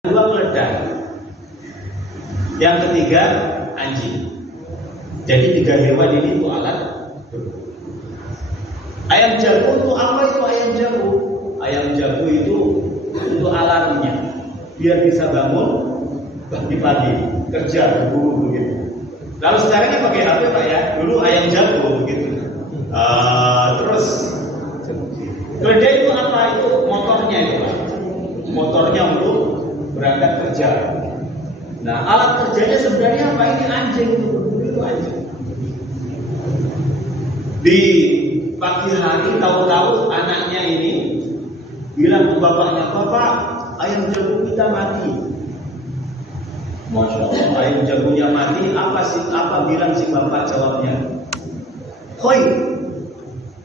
Dua keledai. Yang ketiga anjing. Jadi 3 hewan ini itu alat. Ayam jago itu apa itu ayam jago? Ayam jago itu alarmnya biar bisa bangun pagi-pagi kerja berburu begitu. Lalu sekarang kan pakai HP Pak ya. Dulu ayam jago begitu. Terus keledai itu apa? Itu motornya itu Pak. Motornya untuk berangkat kerja. Nah, alat kerjanya sebenarnya apa? Ini anjing itu anjing. Di pagi hari tahu-tahu anaknya ini bilang ke bapaknya, "Bapak, ayam jago kita mati." Masya Allah, ayam jagonya mati. Apa bilang si bapak jawabnya? "Hoi,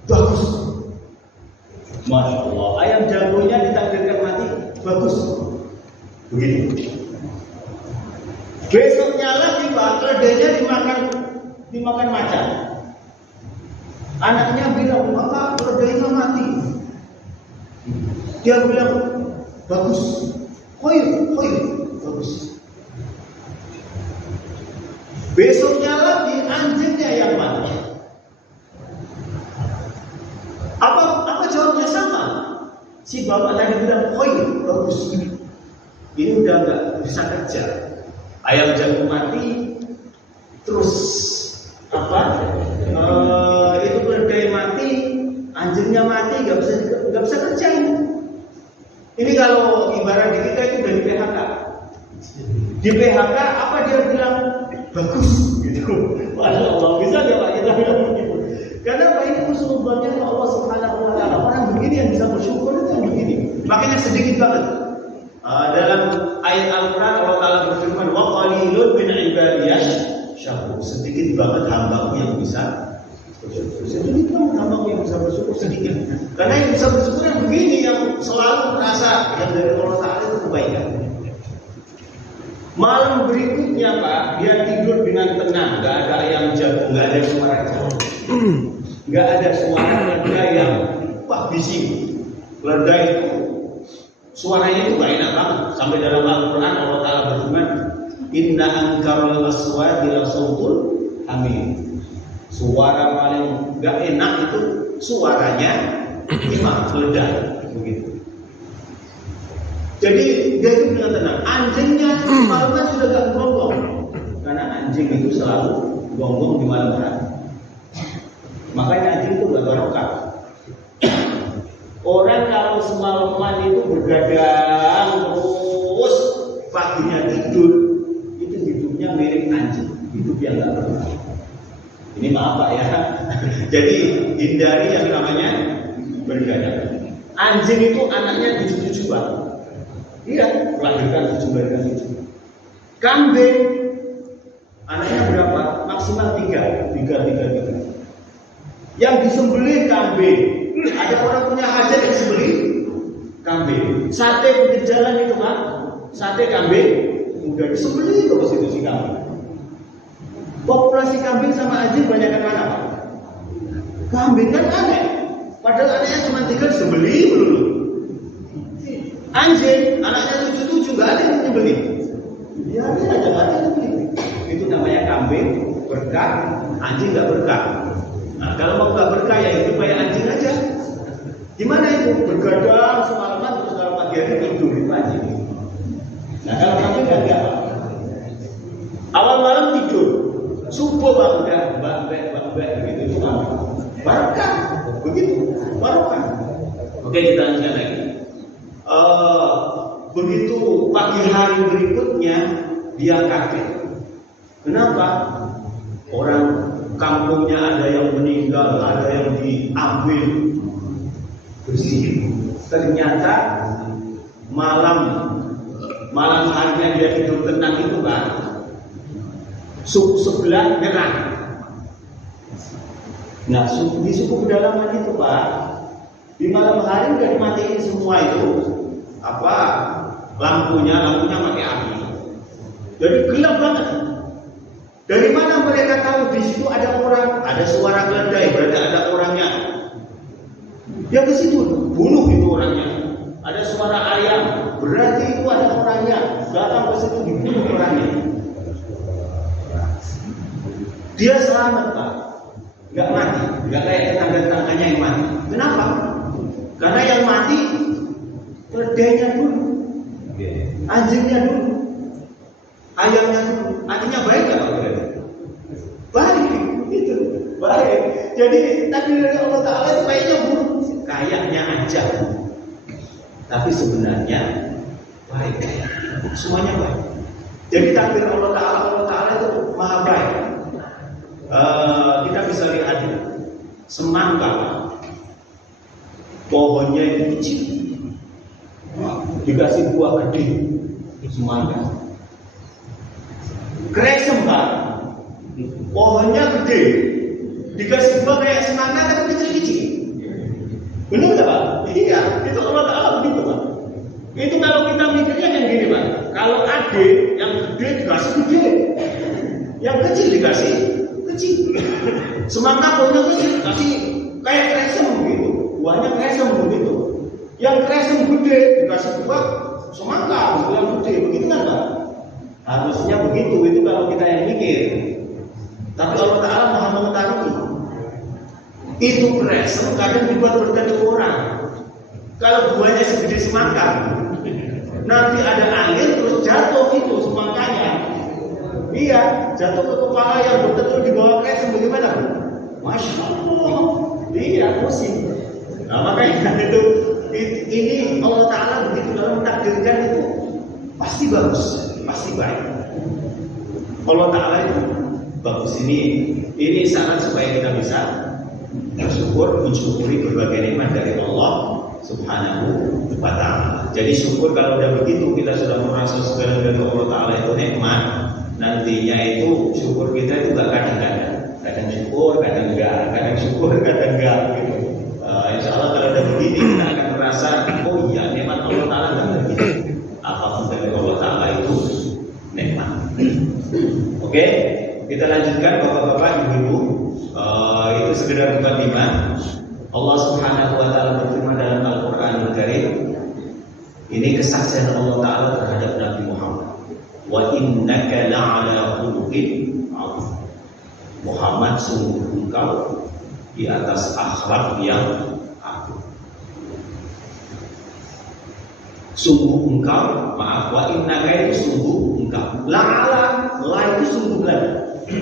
bagus." Masya Allah, ayam jagonya ditakdirkan mati, bagus. Begitu. Besoknya lagi Pak, keledainya dimakan macan. Anaknya bilang, "Bapak, keledainya mati." Dia bilang, "Bagus." Hoi, bagus. Besoknya lagi anjingnya yang mati. Apa jawabnya sama? Si bapak tadi bilang, "Hoi, bagus." Ini udah nggak bisa kerja. Ayam jago mati, terus itu keledai mati, anjingnya mati, nggak bisa kerja ini. Ini kalau ibarat di kita itu udah di PHK. Di PHK apa dia bilang? Bagus, gitu. Masya Allah, bisa nggak Pak kita bilang begitu? Karena Pak ini usulnya Allah Subhanahu Wa Taala. Orang begini yang bisa bersyukur itu yang begini. Makanya sedikit banget. Dalam ayat Al-Quran Allah Ta'ala berfirman, "Wa qalilun min ibadiyah syakur." Sedikit banget hambaku yang bisa bersyukur. Sedikit banget hambaku yang bisa bersyukur, sedikit. Karena yang bisa bersyukur yang begini, yang selalu merasa yang dari Allah Ta'ala itu kebaikan. Malam berikutnya Pak, dia tidur dengan tenang, nggak ada ayam jago, nggak ada suara jago, nggak ada suara keledai yang bising. Keledai itu suaranya itu gak enak banget. Sampai dalam Al-Quran Allah Ta'ala berfirman, "Inna ankarul aswati la sautul hamid." Suara paling gak enak itu suaranya imam keledai begitu. Jadi dia itu dengan tenang. Anjingnya malamnya sudah gak gonggong, karena anjing itu selalu gonggong di malam hari. Makanya anjing itu gak barokah. Orang kalau semalaman itu bergadang terus paginya tidur, itu hidupnya mirip anjing, hidup yang gak berkah. Ini maaf Pak ya. Jadi hindari yang namanya bergadang. Anjing itu anaknya 7 Pak. Iya, melahirkan 7. Kambing anaknya berapa? Maksimal 3. Yang disembelih kambing. Ada orang punya hajat yang disembelih kambing. Sate pinggir jalan itu Pak, sate kambing udah disembelih terus itu si kambing. Populasi kambing sama anjing banyak yang mana Pak? Kambing kan aneh, padahal anaknya cuma 3 disembelih dulu. Anjing anaknya 7 nggak ada yang disembelih. Ya ada yang disembelih. Itu namanya kambing berkah, anjing nggak berkah. Nah, kalau mau nggak berkah ya hidup kayak anjing aja. Gimana itu? Bergadang semalaman terus kalau pagi hari tidur itu anjing. Nah kalau kambing kan enggak. Awal malam tidur, subuh bangun bak begitu itu kambing. Barokah, begitu barokah. Oke, kita lanjutkan lagi. Begitu pagi hari berikutnya dia kaget. Kenapa? Orang kampungnya ada yang meninggal, ada yang diambil bersih. Ternyata malam harinya dia tidur tenang itu Pak, suku sebelah nyerang. Nah di suku pedalaman itu Pak, di malam hari udah dimatiin semua itu lampunya pakai api. Jadi gelap banget. Dari mana mereka tahu di situ ada orang, ada suara keledai, berarti ada orangnya. Dia ke situ bunuh itu orangnya. Ada suara ayam, berarti itu ada orangnya. Dia selamat Pak, nggak mati, nggak kayak tetangga-tetangganya yang mati. Kenapa? Karena yang mati keledainya dulu, anjingnya dulu, ayamnya dulu. Artinya baik nggak Pak? Baik, itu baik. Jadi takdir dari Allah Taala itu kayaknya buruk, kayaknya aja, tapi sebenarnya baik, semuanya baik. Jadi takdir Allah Taala itu maha baik. Kita bisa lihat semangka, pohonnya itu kecil, dikasih buah gede, semangka. Kresem Pak, pohonnya gede, dikasih buah kayak semangka tapi kecil-kecil. Benar nggak Pak? Iya, itu Allah Taala begitu Pak. Itu kalau kita mikirnya kan gini Pak, kalau adik yang gede dikasih gede, yang kecil dikasih kecil. Semangka pohonnya kecil dikasih kayak kresem begitu, buahnya kresem begitu. Yang kresem gede dikasih buah semangka yang gede, begitu kan Pak? Harusnya begitu, itu kalau kita yang mikir. Tapi Allah Taala Maha mengetahui. Itu kresem kadang dibuat berkat orang. Kalau buahnya segede semangka, nanti ada angin terus jatuh itu semangkanya. Iya, jatuh ke kepala yang betul di bawah kresem bagaimana? Masya Allah. Iya, pusing. Nah makanya itu ini Allah Taala begitu dalam mentakdirkan itu pasti bagus, pasti baik. Allah Taala itu bagus. Ini syarat supaya kita bisa bersyukur, mensyukuri berbagai nikmat dari Allah Subhanahu wa Ta'ala. Jadi syukur kalau udah begitu kita sudah merasa segala dari Allah Ta'ala itu nikmat, nantinya itu syukur kita itu gak kadang-kadang, kadang syukur, kadang enggak, kadang syukur, kadang enggak gitu. Insya Allah kalau udah begini kita akan merasa oh iya nikmat Allah Ta'ala dan begitu. Apapun dari Allah Ta'ala itu nikmat. Oke, kita lanjutkan bapak-bapak, ibu-ibu. Itu sekedar mukadimah. Allah Subhanahu wa Ta'ala berfirman dalam Al-Qur'anul Karim, ini kesaksian Allah Ta'ala terhadap Nabi Muhammad. Wa innaka la'ala khuluqin 'azim. Muhammad, sungguh engkau di atas akhlak yang agung. Sungguh engkau, maaf, wa innaka itu sungguh engkau. La'ala, la itu sungguh lagi.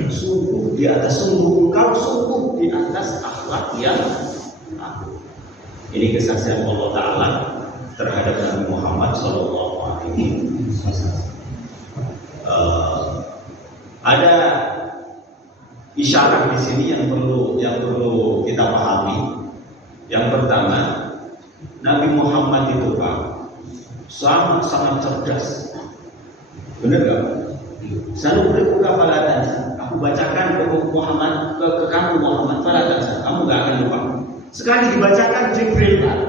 Sungguh di atas, sungguh engkau, sungguh di atas akhlak yang agung. Ini kesaksian Allah Ta'ala terhadap Nabi Muhammad Sallallahu Alaihi Wasallam. Ada isyarat di sini yang perlu kita pahami. Yang pertama, Nabi Muhammad itu Pak sangat cerdas. Benar nggak? Selalu berbuka falatan. Aku bacakan ke Muhammad, ke kamu Muhammad falatan. Kamu nggak akan lupa. Sekali dibacakan Jibril Pak,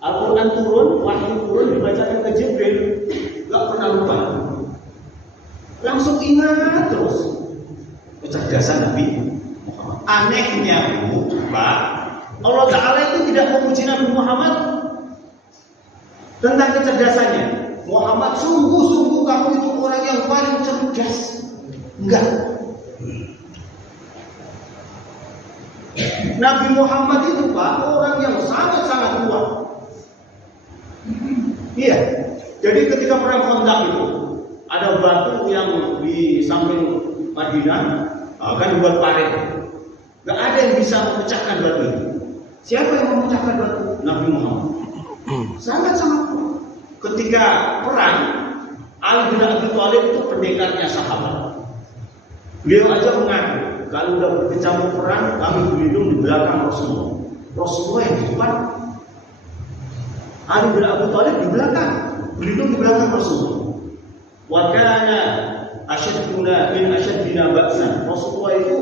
Al-Quran turun, wahyu turun, dibacakan ke Jibril, nggak pernah lupa. Langsung ingat terus kecerdasan Nabi Muhammad. Anehnya Bu, Pak, Allah Ta'ala itu tidak memuji Nabi Muhammad tentang kecerdasannya. Muhammad, sungguh-sungguh kamu itu orang yang paling cerdas. Enggak. Nabi Muhammad itu Pak, orang yang sangat-sangat kuat. Iya. Jadi ketika perang Khandaq itu ada batu yang di samping Madinah akan dibuat parit. Gak ada yang bisa memecahkan batu itu. Siapa yang memecahkan batu? Nabi Muhammad. Sangat-sangat kuat. Ketika perang, Ali bin Abi Thalib itu pendekatnya sahabat. Beliau aja mengaku, kalau udah berkecamuk perang, kami berlindung di belakang Rasulullah. Rasulullah yang di depan, Ali bin Abi Thalib di belakang, berlindung di belakang Rasulullah. Wa kana asyadduna min asyaddina ba'san. Rasulullah itu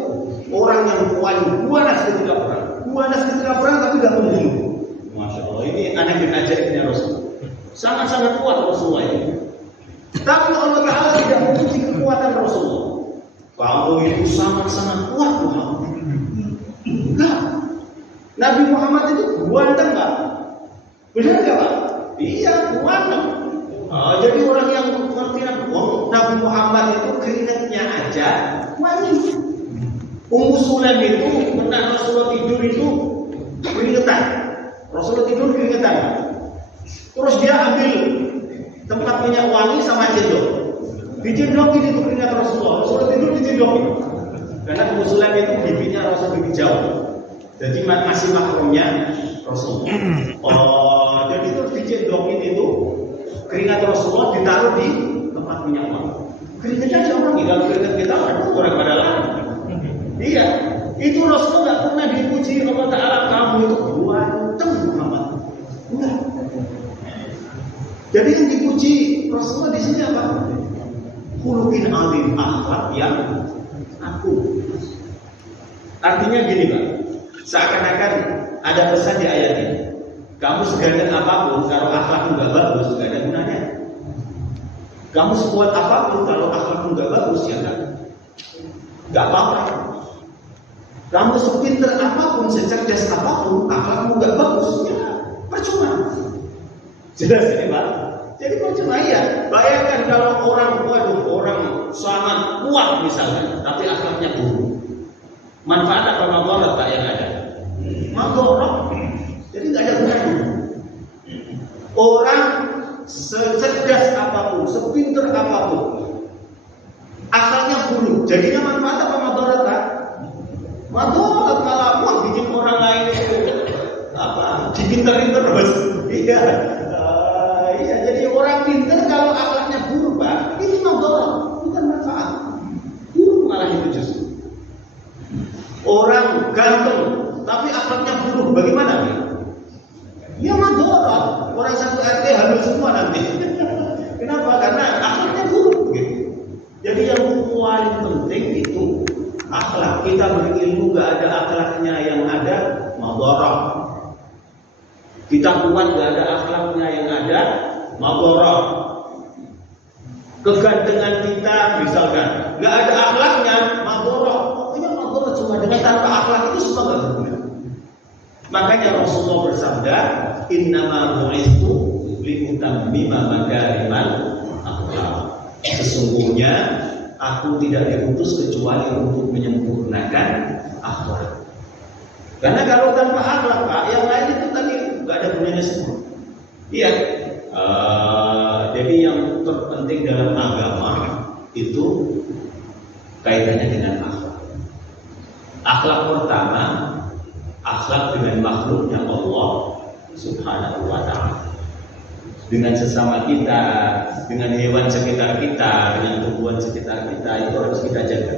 orang yang paling buanas ketika perang. Buanas ketika perang tapi gak membunuh. Masya Allah, ini anak dan ajaibnya Rasulullah. Sangat-sangat kuat Rasulullah ini. Tapi Allah Ta'ala tidak memuji kekuatan Rasulullah. Kamu itu sangat-sangat kuat Muhammad. Enggak. Nabi Muhammad itu ganteng Pak. Benar gak Pak? Iya, ganteng. Jadi orang yang mengerti Nabi Muhammad itu keringatnya aja wangi. Ummu Sulaim itu pernah Rasulullah tidur itu keringetan. Rasulullah tidur keringetan. Terus dia ambil tempat minyak wangi sama cendol. Dicendokin itu keringat Rasulullah. Rasulullah tidur dicendokin. Karena Ummu Sulaim itu bibinya Rasul bibi jauh. Jadi masih makrumnya Rasulullah. Jadi terus dicendokin itu keringat Rasulullah ditaruh di tempat minyak wangi. Keringatnya aja orang, kalau keringat kita orang pada lari. Iya, itu Rasulullah nggak pernah dipuji Allah Ta'ala, kamu itu ganteng Muhammad. Enggak. Jadi yang dipuji Rasulullah di sini apa? Khuluqin azim, akhlak yang aku. Artinya gini Pak, seakan-akan ada pesan di ayat ini. Kamu seganteng apapun, kalau akhlakmu nggak bagus, nggak ada gunanya. Kamu sekuat apapun, kalau akhlakmu nggak bagus, ya nggak apa-apa. Kamu sepinter apapun, secerdas apapun, akhlakmu nggak bagus, ya percuma. Jelas ini Pak? Jadi percuma ya. Bayangkan kalau orang sangat kuat misalnya, tapi akhlaknya buruk. Manfaat apa mabarak Pak yang ada? Mabarak. Jadi nggak ada gunanya. Orang secerdas apapun, sepinter apapun, akhlaknya buruk, jadinya manfaat apa mabarak Pak? Mabarak malah bikin orang lain itu dipinterin terus. Iya. Iya, jadi orang pinter kalau akhlaknya buruk Pak, ini mabarak, bukan manfaat. Buruk malah itu justru. Orang ganteng tapi akhlaknya buruk, bagaimana Pak? Ya mabarak. Orang satu RT hamil semua nanti. Kenapa? Karena akhlaknya buruk gitu. Jadi yang paling penting itu akhlak. Kita berilmu gak ada akhlaknya, yang ada mabarak. Kita kuat gak ada akhlaknya, yang ada mabarak. Kegantengan kita misalkan gak ada akhlaknya, mabarak. Pokoknya mabarak, cuma dengan tanpa akhlak itu semua gak berguna. Makanya Rasulullah bersabda, innama bu'istu liutammima makarimal akhlak. Sesungguhnya aku tidak diutus kecuali untuk menyempurnakan akhlak. Karena kalau tanpa akhlak Pak, yang lain itu tadi nggak ada gunanya semua. Iya. Jadi yang terpenting dalam agama itu kaitannya dengan akhlak. Akhlak pertama, akhlak dengan makhluknya Allah Subhanahu wa ta'ala, dengan sesama kita, dengan hewan sekitar kita, dengan tumbuhan sekitar kita, itu harus kita jaga.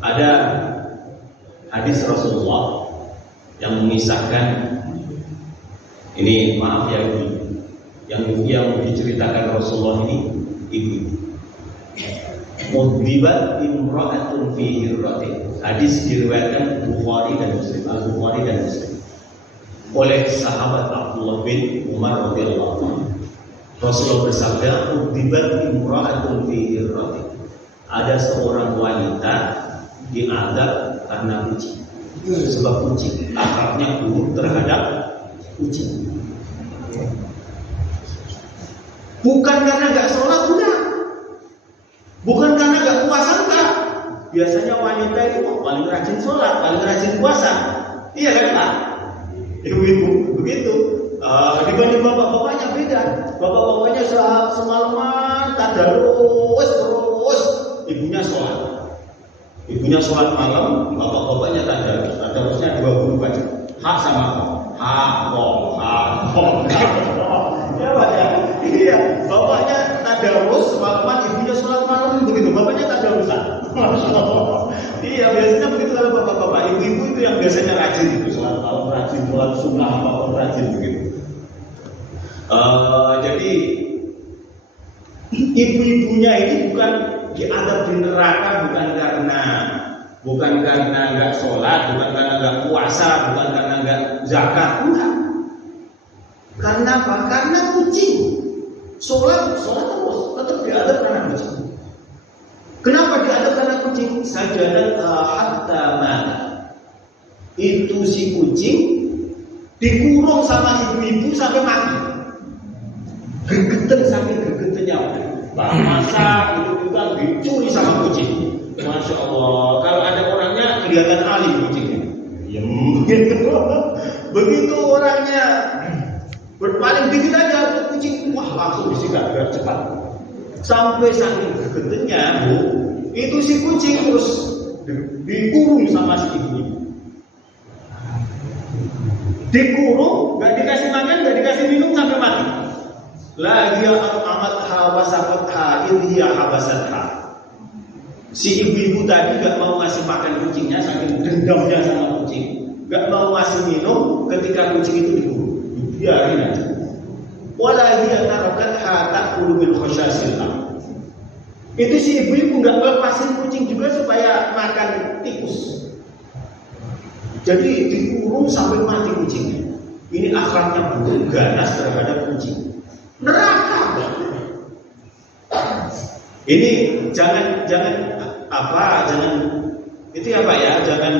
Ada hadis Rasulullah yang mengisahkan ini, maaf ya ibu, yang diceritakan Rasulullah ini ibu. Mudhibat imra'atun fi hirratin. Hadis diriwayatkan Bukhari dan Muslim, Al-Bukhari dan Muslim, oleh sahabat Abdullah bin Umar radhiyallahu anhu. Rasulullah bersabda, "Mudhibat imra'atun fi hirratin." Ada seorang wanita diadab karena kucing. Sebab kucing akhlaknya buruk terhadap kucing. Bukan karena nggak sholat, enggak. Bukan karena nggak puasa, enggak. Biasanya wanita itu paling rajin sholat, paling rajin puasa. Iya kan Pak? Ibu-ibu begitu. Dibanding bapak-bapaknya beda. Bapak-bapaknya semalaman tadarus terus, ibunya sholat. Ibunya sholat malam, bapak-bapaknya tadarusnya 20 baca. Hak sama kok. Ya Pak ya. Iya, bapaknya tadarus semalaman, ibunya sholat malam begitu. Bapaknya tadarusan. Iya, biasanya begitu kalau bapak-bapak. Ibu-ibu itu yang biasanya rajin itu, sholat malam rajin, sholat sunnah apapun rajin begitu. Jadi ibu-ibunya ini bukan diadab di neraka, bukan karena nggak sholat, bukan karena nggak puasa, bukan karena nggak zakat, enggak. Karena apa? Karena kucing. Sholat terus, tetap diadab karena kucing. Kenapa diadab karena kucing? Sajadat hatta mata. Itu si kucing dikurung sama ibu-ibu sampai mati. Gergeten sampai gergetennya. Masak itu juga dicuri sama kucing. Masya Allah. Kalau ada orangnya kelihatan alim kucingnya. Begitu. Begitu orangnya berpaling dikit aja kucing, wah langsung disikat biar cepat. Sampai saking gegetnya, Bu, itu si kucing terus dikurung sama si ibunya. Dikurung, nggak dikasih makan, nggak dikasih minum sampai mati. La hiya amatha wa saqatha idhiya habasatha. Si ibu-ibu tadi nggak mau ngasih makan kucingnya saking dendamnya sama kucing, nggak mau ngasih minum ketika kucing itu dikurung, biarin aja. Wala hiya tarakatha ta'kulu min khasyasillah. Itu si ibu-ibu nggak lepasin kucing juga supaya makan tikus. Jadi dikurung sampai mati kucingnya. Ini akhlaknya buruk, ganas terhadap kucing. Neraka. Ini jangan itu ya Pak ya, jangan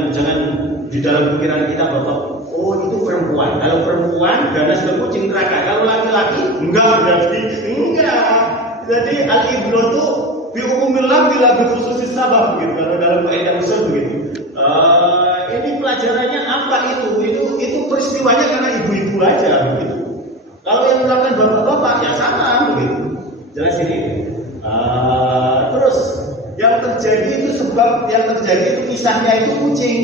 di dalam pikiran kita bahwa oh itu perempuan. Kalau perempuan ganas ke kucing neraka. Kalau laki-laki enggak berarti enggak. Jadi al-ibnu itu bi umumillah bila bi khususis sabab gitu. Kalau dalam kaidah usul begitu. Ini pelajarannya apa itu? Itu peristiwanya karena ibu-ibu aja begitu. Kalau yang melakukan bapak-bapak ya sama begitu. Jelas ini. Terus yang terjadi itu sebab yang terjadi itu kisahnya itu kucing.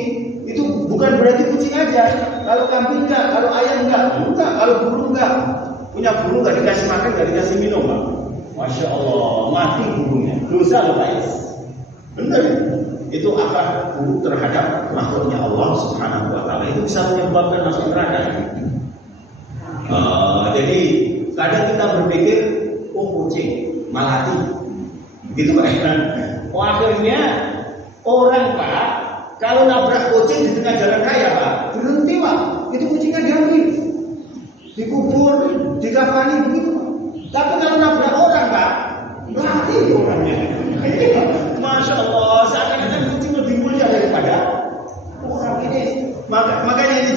Itu bukan berarti kucing aja. Kalau kambing enggak, kalau ayam enggak, kalau burung enggak. Punya burung enggak dikasih makan, enggak dikasih minum, Pak. Masya Allah, mati burungnya. Dosa loh, Pak. Benar. Itu akhlak buruk terhadap makhluknya Allah Subhanahu wa taala. Itu bisa menyebabkan masuk neraka. Jadi kadang kita berpikir, oh kucing malati. Gitu Pak. Akhirnya orang Pak kalau nabrak kucing di tengah jalan raya Pak, berhenti Pak. Itu kucingnya diambil, dikubur, dikafani begitu Pak. Tapi kalau nabrak orang Pak, mati orangnya. Masya Allah, seakan-akan kucing lebih mulia daripada orang ini. Makanya ini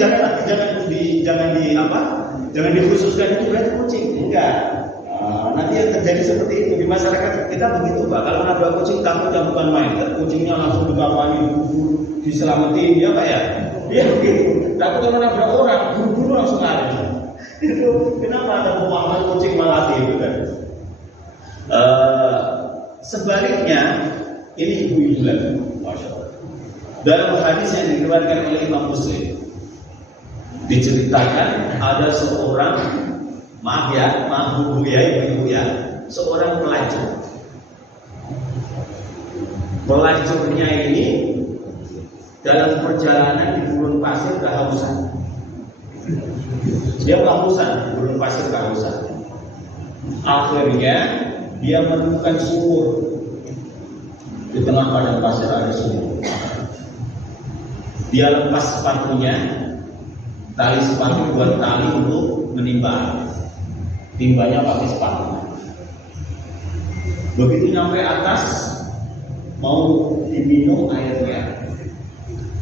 jangan dikhususkan itu berarti kucing. Enggak. Nanti yang terjadi seperti itu di masyarakat kita begitu Pak. Kalau nabrak kucing takutnya bukan main, kucingnya langsung dikafani, diselamatin ya Pak ya. Iya begitu. Tapi kalau nabrak orang, buru-buru langsung lari. Itu kenapa ada pemahaman kucing malati itu kan? Sebaliknya ini ibu-ibu lagi, Masya Allah. Dalam hadis yang diriwayatkan oleh Imam Muslim diceritakan ada seorang ibu ya, seorang pelacur. Pelacurnya ini dalam perjalanan di gurun pasir kehausan. Dia kehausan di gurun pasir kehausan. Akhirnya dia menemukan sumur. Di tengah padang pasir ada sumur. Dia lepas sepatunya, tali sepatu buat tali untuk menimba. Timbanya pakai sepatu. Begitu nyampe atas, mau diminum airnya,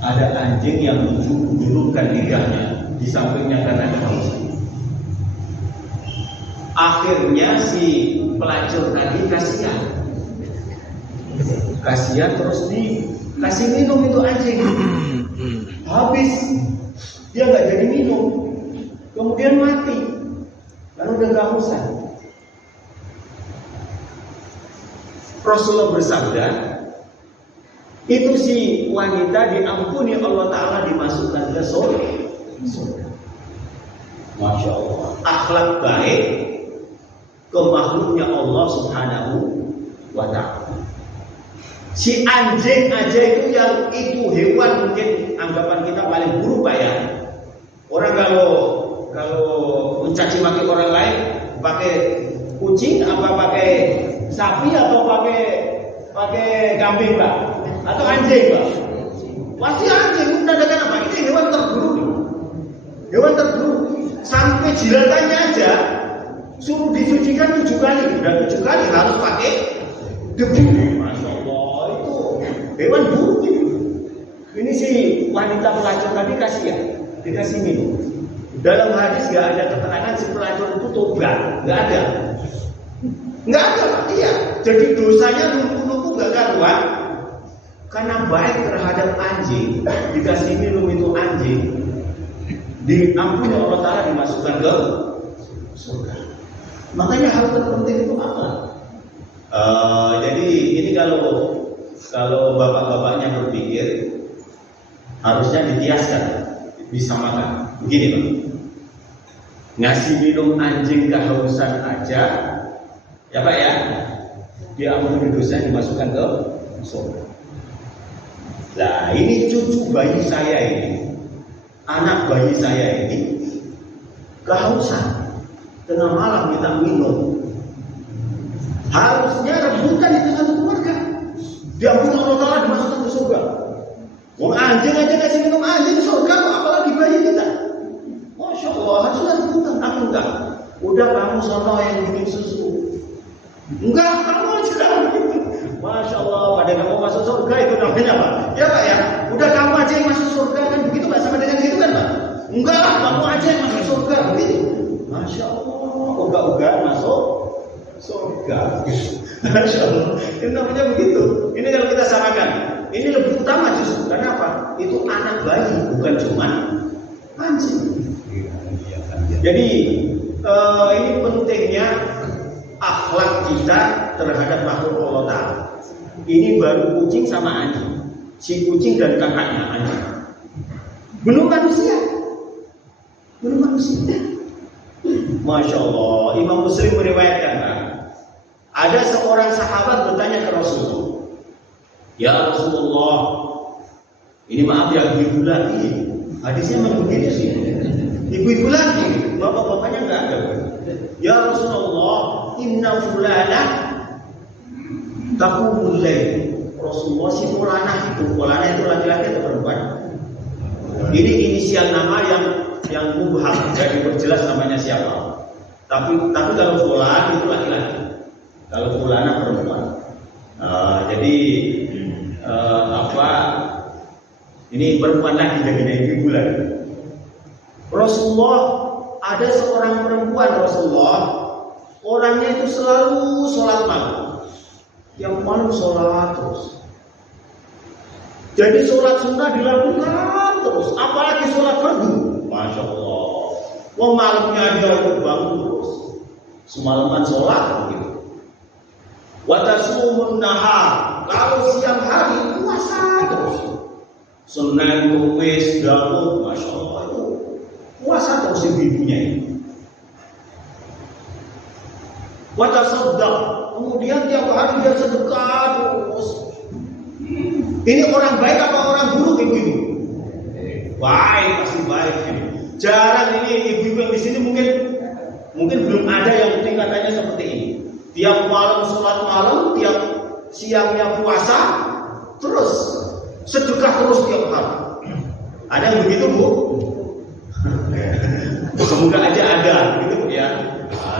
ada anjing yang menjulurkan lidahnya di sampingnya karena kehausan. Akhirnya si pelacur tadi kasihan terus dikasih minum itu anjing. Habis dia nggak jadi minum, kemudian mati karena udah kehausan. Rasulullah bersabda, itu si wanita diampuni Allah Ta'ala, dimasukkan ke surga. Masya Allah, akhlak baik ke makhluknya Allah Subhanahu wa Ta'ala. Si anjing aja itu hewan mungkin anggapan kita paling buruk Pak ya. Orang kalau mencaci maki orang lain pakai kucing apa pakai sapi atau pakai kambing Pak atau anjing Pak? Pasti anjing. Menandakan apa? Ini hewan terburuk. Hewan terburuk. Sampai jilatannya aja suruh disucikan 7 kali. Dan 7 kali harus pakai debu. Masya Allah, itu hewan buruk itu. Ini si wanita pelacur tadi dikasih minum. Dalam hadis nggak ada keterangan si pelacur itu tobat, nggak ada Pak. Iya. Jadi dosanya lumpuh-lumpuh nggak karuan. karena baik terhadap anjing, dikasih minum itu anjing, diampuni Allah Ta'ala, dimasukkan ke surga. Makanya hal terpenting itu apa? Jadi ini kalau bapak-bapaknya berpikir, harusnya dikiaskan, disamakan. Begini Pak, ngasih minum anjing kehausan aja, ya Pak ya, diampuni dosa, dimasukkan ke surga. Nah ini cucu bayi saya ini, anak bayi saya ini kehausan, tengah malam minta minum, harusnya rebutan itu satu keluarga, diampuni Allah Ta'ala, dimasukkan ke surga. Wong anjing aja kasih minum anjing surga, apalagi bayi kita. Masya Allah, harusnya rebutan. Tapi enggak, udah kamu sono yang bikin susu. Enggak, kamu aja begitu. Masya Allah, pada kamu masuk surga itu namanya Pak. Ya Pak ya, udah kamu aja yang masuk surga kan begitu Pak, sama dengan gitu kan Pak. Enggak, kamu aja yang masuk surga begitu. Masya Allah, ogah-ogahan masuk surga. Masya Allah, itu namanya begitu. Ini kalau kita samakan, ini lebih utama justru. Karena apa? Itu anak bayi, bukan cuma anjing. Jadi ini pentingnya akhlak kita terhadap makhluk Allah Ta'ala. Ini baru kucing sama anjing, si kucing dan kakaknya anjing. Belum manusia. Masya Allah, Imam Muslim meriwayatkan, ada seorang sahabat bertanya ke Rasulullah, ya Rasulullah, ini maaf ya, ibu lagi. Hadisnya memang begini sih, ibu lagi, bapak-bapaknya nggak ada. Ya Rasulullah, inna fulana taqumul lail. Rasulullah, si fulana itu laki-laki atau perempuan? Ini inisial nama yang mubham, jadi berjelas namanya siapa. Tapi kalau fulan itu laki-laki, kalau fulana perempuan. Jadi ini perempuan lagi jadinya ibu lagi. Rasulullah, ada seorang perempuan Rasulullah, orangnya itu selalu sholat malam, yang malam sholat terus. Jadi sholat sunnah dilakukan terus, apalagi sholat fardu. Masya Allah, malamnya dia itu bangun terus, semalaman sholat begitu. Watasumun nahar, kalau siang hari puasa terus. Senin, Kamis, Daud, Masya Allah itu puasa terus ibunya ini. Watasaddaq, kemudian tiap hari dia sedekah terus. Ini orang baik apa orang buruk ibu-ibu? Baik, pasti baik. Jarang ini ibu-ibu yang di sini mungkin belum ada yang tingkatannya seperti ini. Tiap malam sholat malam, tiap siangnya puasa, terus sedekah terus tiap hari. Ada yang begitu Bu? Semoga aja ada, gitu ya.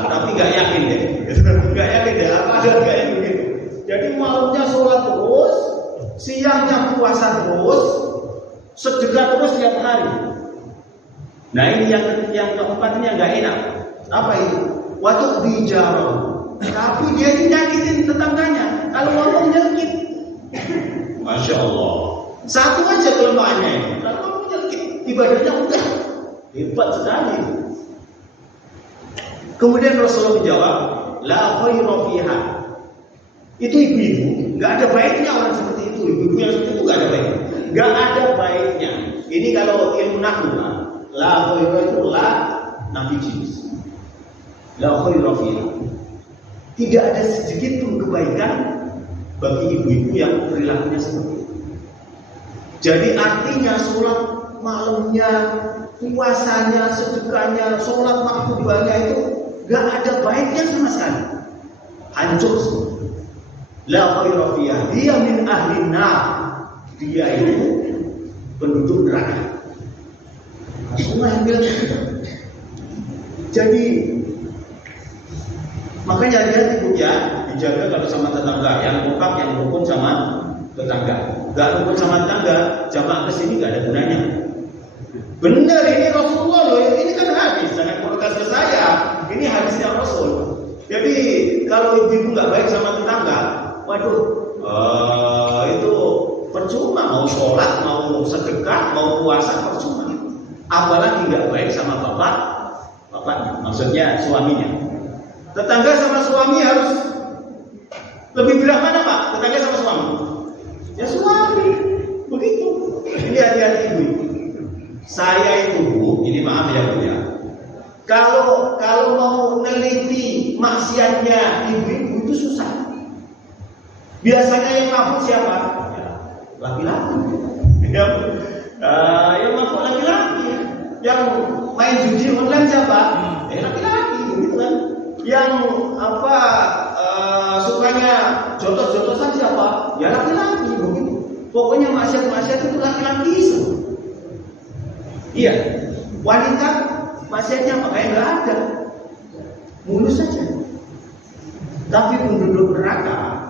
Tapi nggak yakin deh. Nggak yakin deh. Apa ada nggak yang begitu? Jadi malamnya sholat terus, siangnya puasa terus, sedekah terus tiap hari. Nah ini yang keempat ini yang nggak enak. Apa itu? Waktu bicara. Tapi dia ini nyakitin tetangganya. Kalau ngomong nyelkit. Masya Allah. Satu aja kelemahannya ini. Kalau ngomong nyelkit, ibadahnya udah hebat sekali. Kemudian Rasulullah menjawab, la khayra fiha. Itu ibu-ibu, nggak ada baiknya orang seperti itu. Ibu-ibu yang seperti itu nggak ada baiknya. Nggak ada baiknya. Ini kalau ilmu nahwu, la khayra itu la nafi jenis. La khayra fiha. Tidak ada sedikit pun kebaikan bagi ibu-ibu yang perilakunya seperti itu. Jadi artinya sholat malamnya, puasanya, sedekahnya, sholat maktubannya itu gak ada baiknya sama sekali. Hancur semua. La khayra fiyah, dia min ahlin nar. Dia itu penduduk neraka. Rasulullah yang bilang gitu. Jadi makanya hati-hati Bu ya, dijaga kalau sama tetangga, yang kompak, yang rukun sama tetangga. Gak rukun sama tetangga, jamaah kesini gak ada gunanya. Benar, ini Rasulullah loh, ini kan hadis, jangan protes ke saya. Ini hadisnya Rasul. Jadi kalau ibu nggak baik sama tetangga, waduh, itu percuma, mau sholat, mau sedekah, mau puasa percuma. Apalagi nggak baik sama bapaknya, maksudnya suaminya. Tetangga sama suami harus lebih bilang mana Pak? Tetangga sama suami? Ya suami, begitu. Ini hati-hati ibu. Saya itu Bu, ini maaf ya Bu ya. Kalau mau neliti maksiatnya ibu-ibu itu susah. Biasanya yang mabuk siapa? Laki-laki. Yang mabuk laki-laki. Yang main judi online siapa? Laki-laki, gitu kan. Yang sukanya jotos-jotosan siapa? Ya laki-laki, begitu. Pokoknya maksiat-maksiat itu laki-laki semua. Iya, wanita maksiatnya makanya nggak ada, mulus saja. Tapi penduduk neraka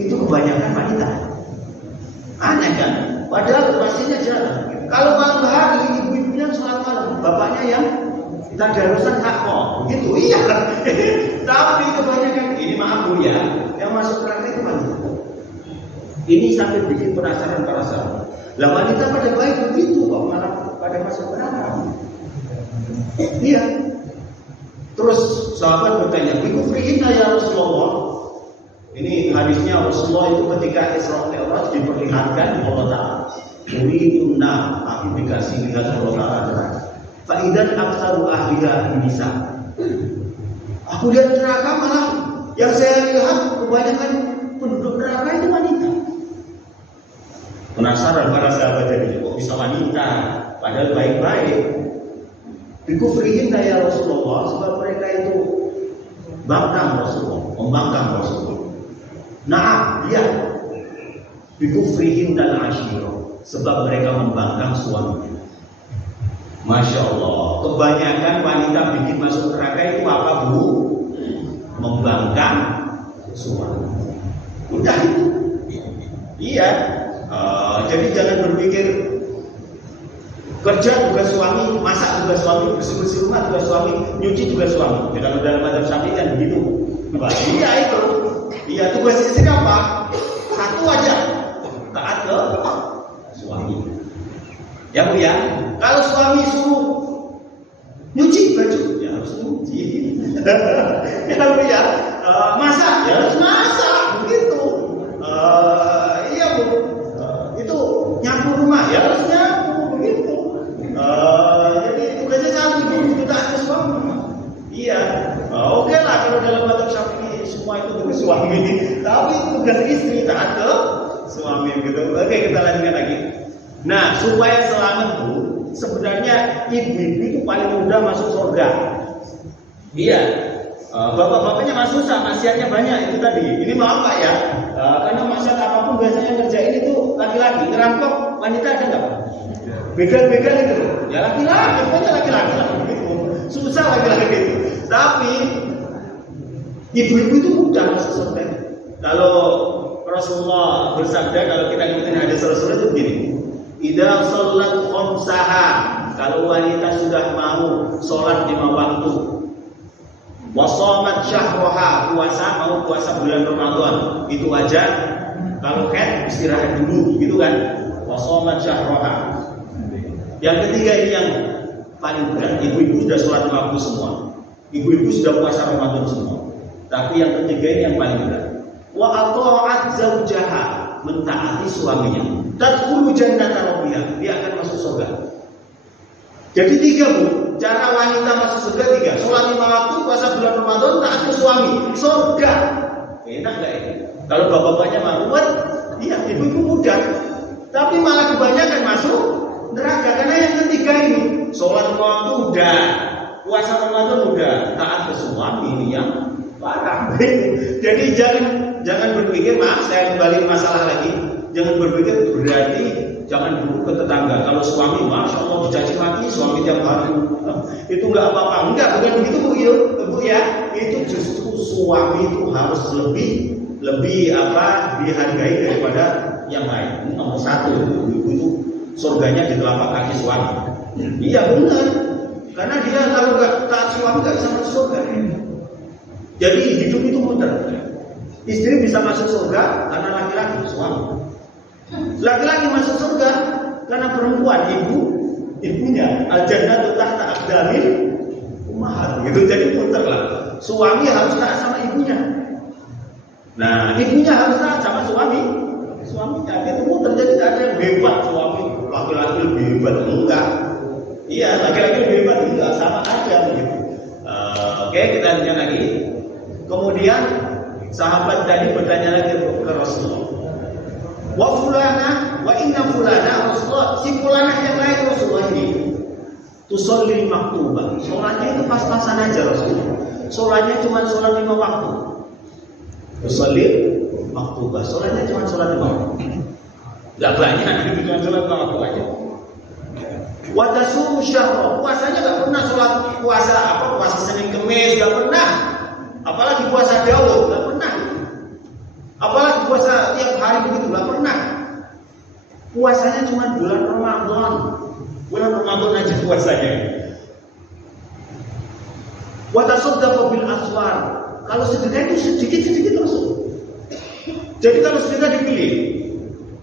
itu kebanyakan wanita. Aneh kan? Padahal pastinya jalan. Kalau malam hari ibu-ibunya sholat malam, bapaknya yang tadarusan takwa, gitu. Iya. Tapi kebanyakan ini maaf Bu ya, yang masuk neraka itu wanita. Ini sampai bikin penasaran para sahabat. Lah wanita pada baik begitu kok malah pada masuk neraka. Iya. Terus sahabat bertanya, "Bikufrihinna ya Rasulullah?" Ini hadisnya Rasulullah itu ketika Isra Mi'raj diperlihatkan Allah Ta'ala. Uridunna, aku dikasih lihat Allah Ta'ala. Fa'idan aksaru ahliya nisa. Aku lihat neraka malah yang saya lihat kebanyakan penduduk neraka itu wanita. Penasaran para sahabat tadi, kok bisa wanita? Padahal baik-baik. Bikufrihinna ya Rasulullah, sebab mereka itu bangkang Rasulullah, membangkang Rasulullah. Nah, lihat bikufrihim dan asyirah, sebab mereka membangkang suaminya. Masya Allah, kebanyakan wanita bikin masuk neraka itu apa Bu? Membangkang suami. Udah itu. Iya. Jadi jangan berpikir kerja juga suami, masak juga suami, bersih-bersih rumah juga suami, nyuci juga suami. Ya, kalau dalam madzhab Syafi'i kan begitu. Iya itu. Iya, tugas istri apa? Satu aja, taat ke suami. Ya Bu ya, kalau suami suruh nyuci baju, ya harus nyuci. Ya Bu ya, masak, ya harus masak, begitu. Iya Bu, itu nyapu rumah, ya harus nyapu, begitu. Jadi tugasnya satu, itu taat ke suami. Iya, oke lah kalau dalam madzhab Syafi'i semua itu tugas suami, tapi tugas istri taat ke suami gitu. Oke, kita lanjutkan lagi. Nah, supaya selamat Bu, sebenarnya ibu-ibu itu paling mudah masuk surga. Iya, bapak-bapaknya masuk susah, maksiatnya banyak itu tadi. Ini maaf Pak ya, karena maksiat apapun biasanya ngerjain itu laki-laki. Ngerampok wanita ada nggak Pak? Begal-begal itu, ya laki-laki, pokoknya laki-laki lah gitu. Susah laki-laki itu. Tapi ibu-ibu itu mudah masuk surga. Kalau Rasulullah bersabda, kalau kita ngikutin hadis Rasulullah itu begini. Idza shallat khamsaha, kalau wanita sudah mau sholat 5 waktu, wa shamat syahraha, mau puasa bulan Ramadan, itu aja. Kalau haid istirahat dulu, gitu kan? Wa shamat syahraha. Yang ketiga ini yang paling berat, ibu-ibu sudah sholat 5 waktu semua. Ibu-ibu sudah puasa Ramadan semua. Tapi yang ketiga ini yang paling berat. Wa ata'at zaujaha, mentaati suaminya. Tadkhulu jannata rabbiha, dia akan masuk surga. Jadi 3 Bu, cara wanita masuk surga 3. Sholat 5 waktu, puasa bulan Ramadan, taat ke suami, surga. Enak enggak ini? Kalau bapak-bapaknya mau, iya ibu-ibu mudah. Tapi malah kebanyakan masuk neraka karena yang ketiga ini, sholat 5 waktu udah, puasa Ramadan udah, taat ke suami ini yang parah. Jadi jangan berpikir, maaf saya kembali masalah lagi. Jangan berpikir berarti jangan buruk ke tetangga. Kalau suami, masya Allah dicaci maki, suami tiap hari itu nggak apa-apa. Enggak, bukan begitu Bu ya. Itu justru suami itu harus lebih dihargai daripada yang lain. Ini nomor 1 itu surganya di telapak kaki suami. Iya benar. Karena dia kalau nggak taat suami nggak bisa masuk surga. Jadi hidup itu mudah. Istri bisa masuk surga karena laki-laki suami. Laki-laki masuk surga karena perempuan ibunya. Al-jannatu tahta aqdamil ummahat. Gitu, jadi putar lah. Suami harus taat sama ibunya. Nah, ibunya harus taat sama suaminya. Itu putar, jadi tidak ada yang hebat suami laki-laki lebih hebat, enggak. Iya, laki-laki lebih hebat enggak, sama aja begitu. Oke, kita lanjutkan lagi. Kemudian sahabat tadi bertanya lagi ke Rasulullah. Wa fulana wa inna fulana Rasulullah, si fulana yang lain Rasulullah ini tusolli maktubah. Sholatnya itu pas-pasan aja Rasulullah. Sholatnya cuma sholat 5 waktu. Tusolli maktubah. Sholatnya cuma sholat 5 waktu. Enggak banyak, itu cuma sholat 5 waktu aja. Wa tasumu syahra. Puasanya enggak pernah sholat puasa Senin Kamis, enggak pernah. Apalagi puasa Daud, enggak pernah. Apalagi puasa tiap hari begitu, enggak pernah. Puasanya cuma bulan Ramadan. Bulan Ramadan aja puasanya. Wa tasaddaqu bil aswar. Kalau sedekah itu sedikit-sedikit langsung. Jadi kalau sedekah dipilih,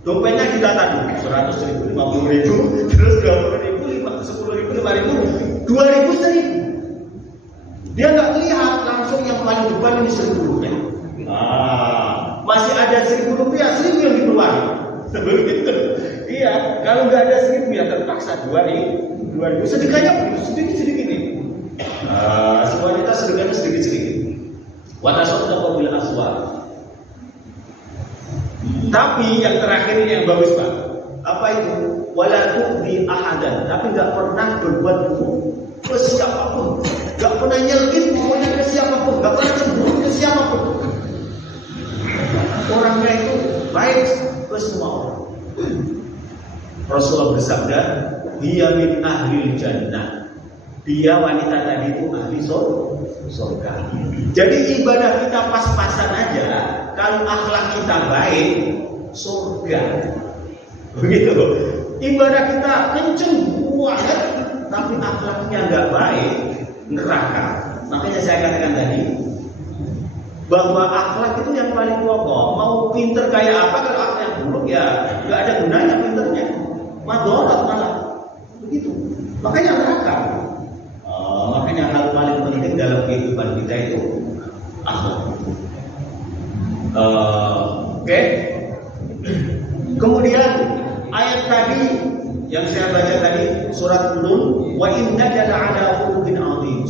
dompetnya ditata dulu, 100.000, 50.000, terus 20.000, 10.000, 5.000, 2.000, 1.000. Dia nggak lihat langsung yang paling depan ini 1.000 rupiah. Masih ada 1.000 rupiah, 1.000 yang dikeluarin. Begitu. Iya, kalau nggak ada 1.000 ya terpaksa 2.000. Sedekahnya sedikit-sedikit ini. Semua kita sedekahnya sedikit-sedikit. Wa tasaddaqu bil aswar. Tapi yang terakhir ini yang bagus Pak. Apa itu? Wala tu'bi ahadan. Tapi nggak pernah berbuat buruk ke siapapun. Nggak pernah nyelkit pokoknya ke siapapun. Nggak pernah cemburu ke siapapun. Orangnya itu baik ke semua orang. Rasulullah bersabda, dia min ahlil jannah. Dia wanita tadi itu ahli surga. Jadi ibadah kita pas-pasan aja. Kalau akhlak kita baik, surga. Begitu loh. Ibadah kita kenceng banget, tapi akhlaknya nggak baik, neraka. Makanya saya katakan tadi bahwa akhlak itu yang paling pokok. Mau pinter kayak apa, kalau akhlak yang buruk ya nggak ada gunanya pinternya. Madharat malah. Begitu. Makanya neraka. Makanya hal paling penting dalam kehidupan kita itu akhlak. Oke. Kemudian ayat tadi yang saya baca tadi surat Nun, wa innaka la'ala khuluqin 'adzim.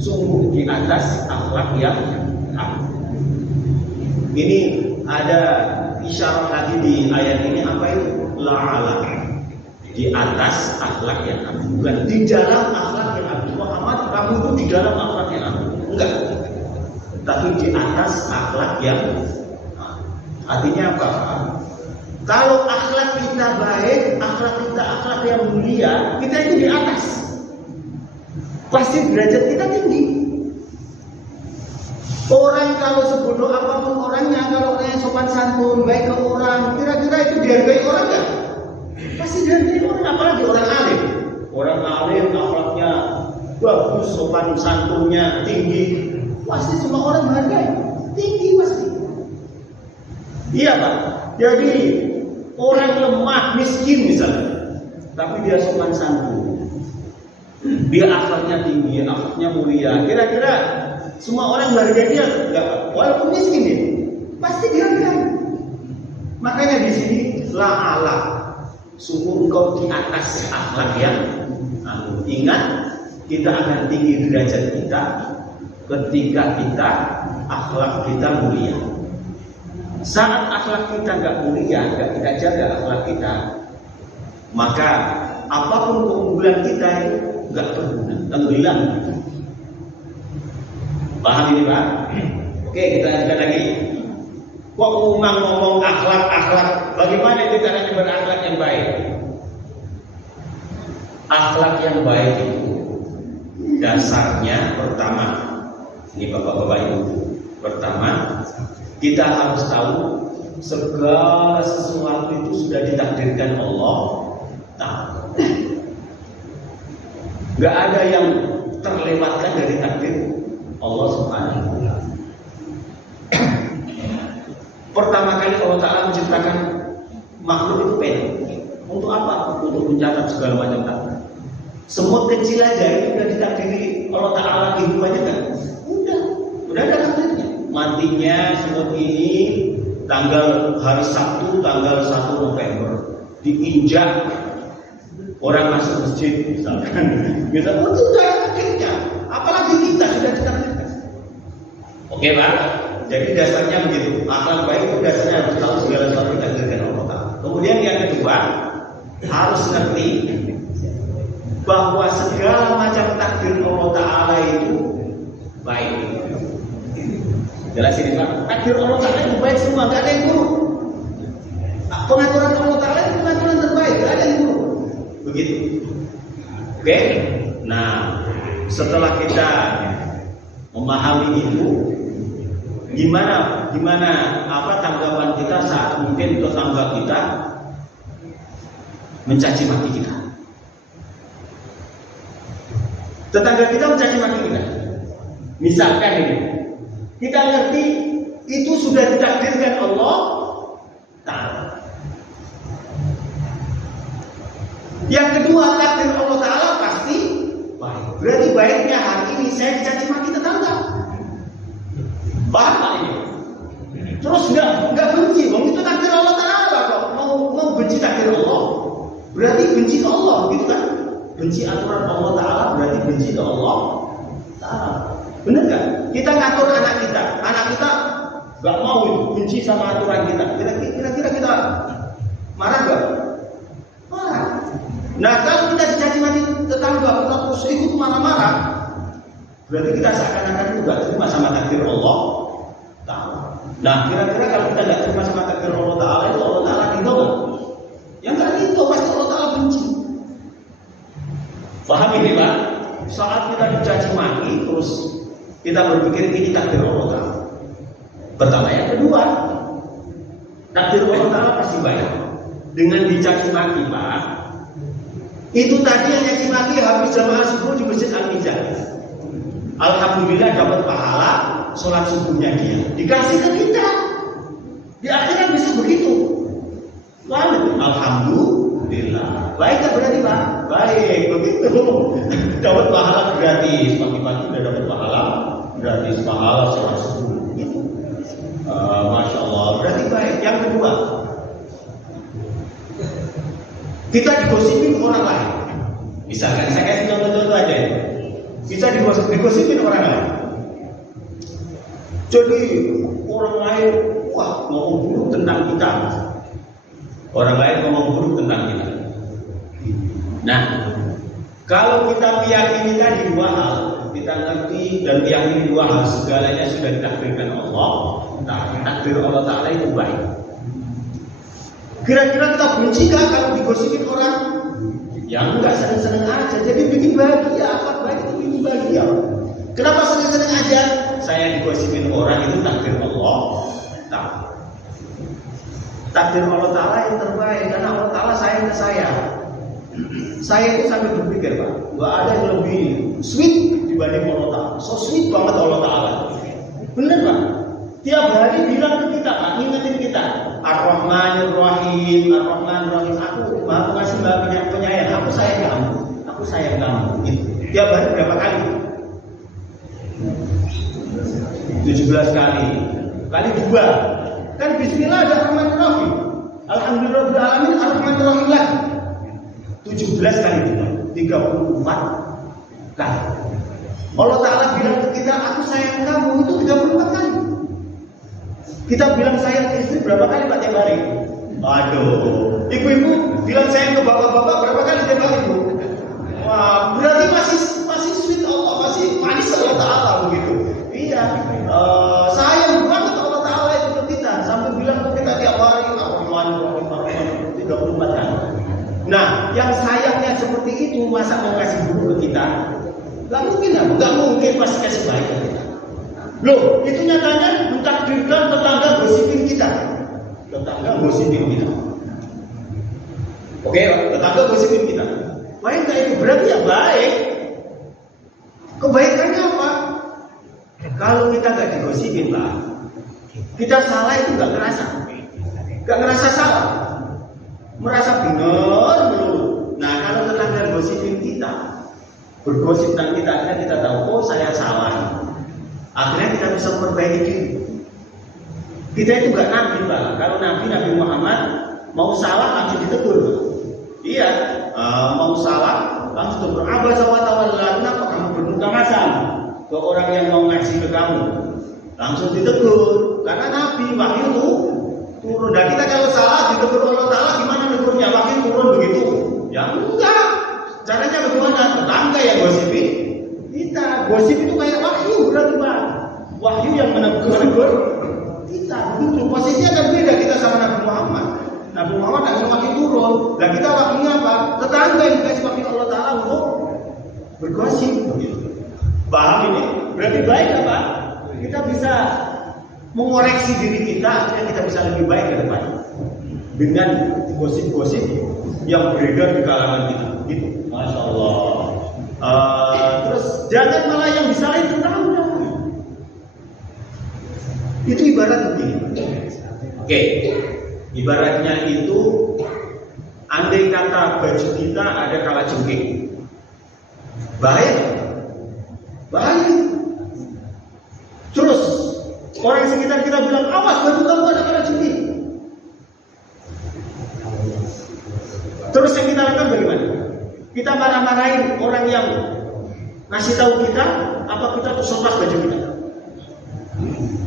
Sungguh di atas akhlak yang agung. Ini ada isyarat lagi di ayat ini, apa itu? La'ala. Di atas akhlak yang agung, bukan di dalam akhlak yang agung. Muhammad, kamu itu di dalam akhlak yang agung, enggak, tapi di atas akhlak yang agung. Artinya apa? Kalau akhlak kita baik, akhlak kita akhlak yang mulia, kita itu di atas, pasti derajat kita tinggi. Orang kalau sebodoh apapun orangnya, kalau orangnya sopan santun, baik ke orang, kira-kira itu dihargai orang enggak? Pasti dihargai orang, apalagi orang alim. Orang alim akhlaknya bagus, sopan santunnya tinggi, pasti semua orang menghargai, tinggi pasti. Iya Pak. Jadi orang lemah, miskin misalnya, tapi dia sopan santun, dia akhlaknya tinggi, akhlaknya mulia, kira-kira semua orang menghargai dia enggak? Walaupun miskin dia, pasti dihargai. Makanya di sini la'ala, sungguh engkau di atas akhlak yang agung. Ingat, kita akan tinggi derajat kita ketika kita akhlak kita mulia. Saat akhlak kita nggak mulia, nggak kita jaga akhlak kita, maka apapun keunggulan kita itu nggak berguna, tenggelam. Paham ini Pak? Oke, kita lanjutkan lagi. Kok ngomong akhlak, bagaimana kita akan berakhlak yang baik? Akhlak yang baik itu dasarnya pertama, ini bapak-bapak ibu, pertama kita harus tahu segala sesuatu itu sudah ditakdirkan Allah Ta'ala. Gak ada yang terlewatkan dari takdir Allah Subhanahu wa Ta'ala. Pertama kali Allah Ta'ala menciptakan makhluk itu pen. Untuk apa? Untuk mencatat segala macam takdir. Semut kecil aja itu udah ditakdiri Allah Ta'ala kehidupannya kan? Udah ada takdirnya. Matinya semut ini tanggal hari Sabtu tanggal 1 November diinjak orang masuk masjid misalkan. Gitu. Oh, itu udah takdirnya. Apalagi kita sudah ditakdirkan. Oke Pak? Jadi dasarnya begitu. Akhlak baik itu dasarnya harus tahu segala sesuatu ditakdirkan Allah Ta'ala. Kemudian yang kedua, harus ngerti bahwa segala macam takdir Allah Ta'ala itu baik. Jelas ini Pak. Takdir Allah Ta'ala itu baik semua, gak ada yang buruk. Pengaturan Allah Ta'ala itu pengaturan terbaik, gak ada yang buruk. Begitu. Oke? Nah, setelah kita memahami itu, gimana apa tanggapan kita saat mungkin tetangga kita mencaci maki kita. Tetangga kita mencaci maki kita. Misalkan ini, kita ngerti itu sudah ditakdirkan Allah Ta'ala. Yang kedua, takdir Allah Ta'ala pasti baik. Berarti baiknya hari ini saya dicaci maki tetangga. Paham tak ini? Terus nggak benci, itu takdir Allah Ta'ala kok. Mau benci takdir Allah, berarti benci ke Allah, gitu kan? Benci aturan Allah Ta'ala berarti benci ke Allah Ta'ala. Bener kan? Kita ngatur anak kita nggak mau benci sama aturan kita. Kira-kira kita marah nggak? Marah. Nah kalau kita dicaci maki tetangga, kita terus ikut marah-marah, berarti kita seakan-akan juga terima sama takdir Allah Ta'ala. Nah kira-kira kalau kita nggak terima sama takdir Allah Ta'ala, itu Allah Ta'ala ridho nggak? Yang nggak ridho pasti Allah Ta'ala benci. Paham ini Pak? Saat kita dicaci maki, terus kita berpikir ini takdir Allah Ta'ala. Pertama, yang kedua, takdir Allah Ta'ala pasti baik. Dengan dicaci maki Pak, itu tadi yang nyaci maki habis jamaah subuh di Masjid Al-Mizan. Alhamdulillah dapat pahala sholat subuhnya dia. Dikasih ke kita. Di akhirat bisa begitu. Lalu alhamdulillah. Baik tak berarti Pak? Baik, begitu. Dapat pahala gratis. Pagi-pagi sudah dapat pahala gratis, pahala sholat subuh. Gitu. Masya Allah. Berarti baik. Yang kedua, kita digosipin orang lain. Misalkan saya kasih contoh-contoh aja ya. Kita digosipin orang lain. Jadi orang lain ngomong buruk tentang kita. Orang lain ngomong buruk tentang kita. Nah, kalau kita meyakini tadi dua hal, kita ngerti dan meyakini dua hal, segalanya sudah ditakdirkan Allah. Takdir Allah Ta'ala itu baik. Kira-kira kita benci gak kalau digosipin orang? Ya enggak, seneng-seneng aja. Jadi bikin bahagia, akhlak baik itu bikin bahagia. Kenapa seneng-seneng aja? Saya digosipin orang itu takdir Allah Ta'ala. Takdir Allah Ta'ala yang terbaik, karena Allah Ta'ala sayang ke saya. Saya itu sampai berpikir Pak, gak ada yang lebih sweet dibanding Allah Ta'ala. So sweet banget Allah Ta'ala. Bener Pak? Tiap hari bilang ke kita Pak, ngingetin kita, Ar-Rahmanir Rahim, Ar-Rahmanir Rahim. Aku maha pengasih, maha penyayang. Aku sayang kamu, aku sayang kamu. Gitu. Tiap hari berapa kali? 17 kali. Kali 2. Kan Bismillah ada Ar-Rahmanir Rahim. Alhamdulillah alamin Ar-Rahmanir Rahim lagi. 17 kali 2, 34 kali. Allah Ta'ala bilang ke kita, aku sayang kamu, itu 34 kali. Kita bilang sayang ke istri berapa kali Pak tiap hari? Aduh, ibu-ibu bilang sayang ke bapak-bapak berapa kali tiap hari Bu? Wah, berarti masih sweet Allah, masih manis Allah Ta'ala begitu. Iya, sayang banget Allah Ta'ala itu ke kita, sampai bilang ke kita tiap hari Ar-Rahman 34 kali. Nah, yang sayangnya seperti itu, masa mau kasih buruk ke kita? Gak mungkin, gak mungkin pasti kasih baik ke kita. Loh, itu nyatanya mentakdirkan tetangga gosipin kita. Tetangga gosipin kita. Oke, tetangga gosipin kita. Baik gak itu? Berarti ya baik. Kebaikannya apa? Kalau kita gak digosipin Pak, Kita salah itu nggak ngerasa salah, merasa benar melulu. Nah, kalau tetangga gosipin kita, bergosip tentang kita, akhirnya kita tahu, oh saya salah. Akhirnya kita bisa memperbaiki diri. Kita itu nggak nabi, Pak. Kalau Nabi Muhammad mau salah langsung ditegur. Iya, mau salah langsung ditegur. Abasa wa tawalla, kenapa kamu bermuka masam ke orang yang mau ngasih ke kamu? Langsung ditegur. Karena Nabi wahyu itu turun. Dan kita kalau salah ditegur Allah Ta'ala, gimana negurnya? Wahyu turun begitu? Ya enggak. Caranya bagaimana? Tetangga yang gosipin kita. Gosip itu kayak wahyu, berarti Pak. Wahyu yang menegur kita. Begitu. Posisinya kan beda kita sama Nabi Muhammad. Nabi Muhammad akan wahyu turun. Dan kita wahyunya apa? Tetangga yang dikasih wahyu Allah Ta'ala untuk bergosip. Paham ini? Berarti baik apa? Kita bisa mengoreksi diri kita, akhirnya kita bisa lebih baik ke depan dengan gosip-gosip yang beredar di kalangan kita. Gitu, masya Allah. Terus jangan malah yang disalahin tetangga. Itu ibarat begini. Oke, ibaratnya itu, andai kata baju kita ada kalajengking, bahaya. Terus orang sekitar kita bilang, awas baju kamu ada kalajengking. Terus yang kita lakukan bagaimana? Kita marah-marahin orang yang ngasih tahu kita, apa kita terus lepas baju kita?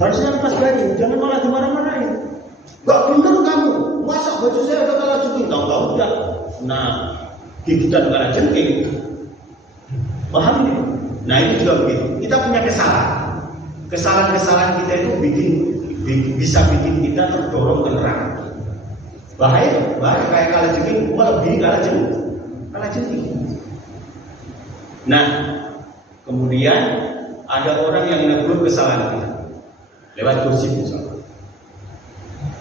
Harusnya lepas baju, jangan malah dimarah-marahin. Gak bener kamu, masa baju saya ada kalajengking? Tahu-tahu udah. Nah, gigitan kalajengking. Paham ini? Nah itu juga begitu. Kita punya kesalahan kita itu bisa bikin kita terdorong ke neraka. Bahaya kayak kalajengking, lebih kalajengking. Nah, kemudian ada orang yang menegur kesalahan kita lewat gosip misalnya.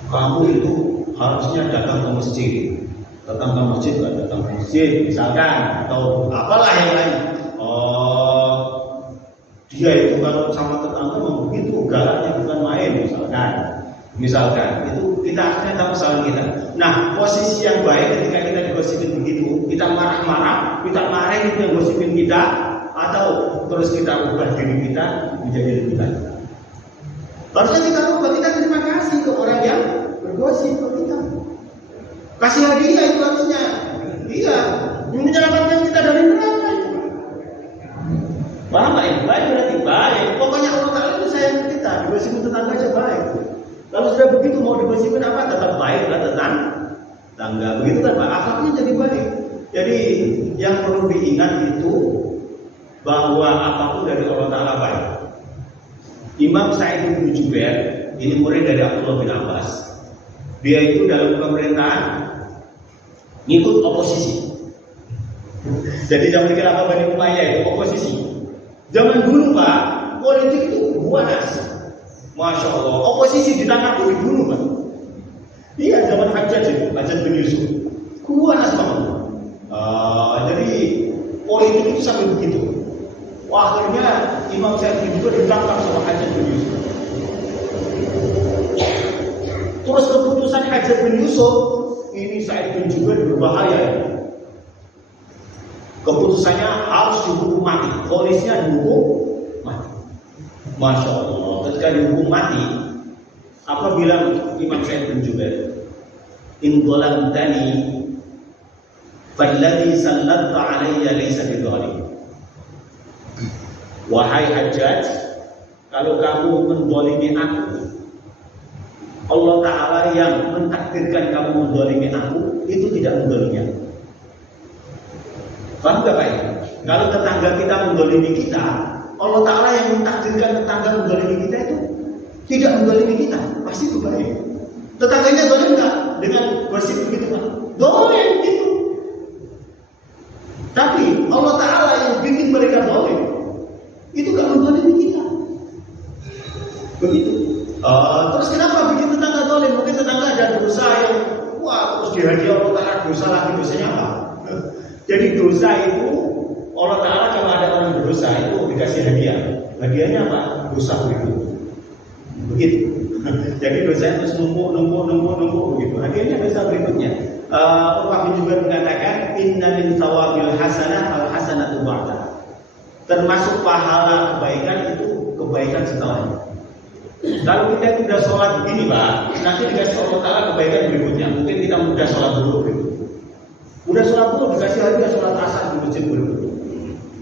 Kamu itu harusnya datang ke masjid. Datang ke masjid nggak datang ke masjid misalkan, atau apalah yang lain. Dia itu kalau sama tetangga memang begitu, galaknya bukan main misalkan itu kita akhirnya tahu kesalahan kita. Nah, posisi yang baik ketika kita digosipin begitu, kita marah-marah, kita marahin itu yang gosipin kita, atau terus kita ubah diri kita menjadi lebih baik. Harusnya kita ubah, kita terima kasih ke orang yang bergosip ke kita, kasih hadiah itu harusnya. Iya, menyelamatkan kita dari neraka. Paham Pak? Baik berarti baik. Pokoknya Allah Ta'ala itu sayang kita. Digosipin tetangga aja baik. Kalau sudah begitu mau digosipin apa? Tetap baik lah tetangga. Begitu kan Pak? Akhlaknya jadi baik. Jadi yang perlu diingat itu bahwa apapun dari Allah Ta'ala baik. Imam Sa'id bin Jubair ini murid dari Abdullah bin Abbas. Dia itu dalam pemerintahan ngikut oposisi. Jadi zaman apa Bani Umayyah itu oposisi. Zaman dulu Pak, politik itu buanas. Masya Allah, oposisi ditangkap dibunuh Pak. Iya, zaman Hajjaj bin Yusuf. Buanas banget. Jadi politik itu sampai begitu. Wah, akhirnya Imam Sa'id juga ditangkap sama Hajjaj bin Yusuf. Terus keputusan Hajjaj bin Yusuf, ini Sa'id bin Jubair berbahaya. Keputusannya harus dihukum mati, vonisnya dihukum mati. Masya Allah, ketika dihukum mati, apa bilang Imam Sa'id bin Jubair? In dhalamtani falladhi sallatta alayya laysa bidhalim. Wahai Hajjaj, kalau kamu mendolimi aku, Allah Ta'ala yang mentakdirkan kamu mendolimi aku, itu tidak mendolimi aku. Paham gak Pak? Kalau tetangga kita mendolimi kita, Allah Ta'ala yang mentakdirkan tetangga mendolimi kita itu tidak mendolimi kita, pasti itu baik. Tetangganya dolim gak? Dengan gosip begitu Pak? Dolim gitu. Tapi Allah Ta'ala yang bikin mereka dolim, itu gak mendolimi kita. Begitu. Terus kenapa bikin tetangga dolim? Mungkin tetangga ada dosa yang terus dihadiah Allah Ta'ala dosa lagi, dosanya apa? Jadi dosa itu Allah Ta'ala kalau ada orang berdosa itu dikasih hadiah. Hadiahnya apa? Dosa begitu. Begitu. Jadi dosanya terus numpuk begitu. Akhirnya dosa berikutnya. Urwah bin Zubair mengatakan, inna min thawabil hasanah al hasanatu ba'da. Termasuk pahala kebaikan itu kebaikan setelahnya. Kalau kita sudah sholat begini Pak, nanti dikasih Allah Ta'ala kebaikan berikutnya. Mungkin kita mudah sholat dulu berikutnya. Udah sholat dulu dikasih hadiah sholat asar di masjid berikutnya.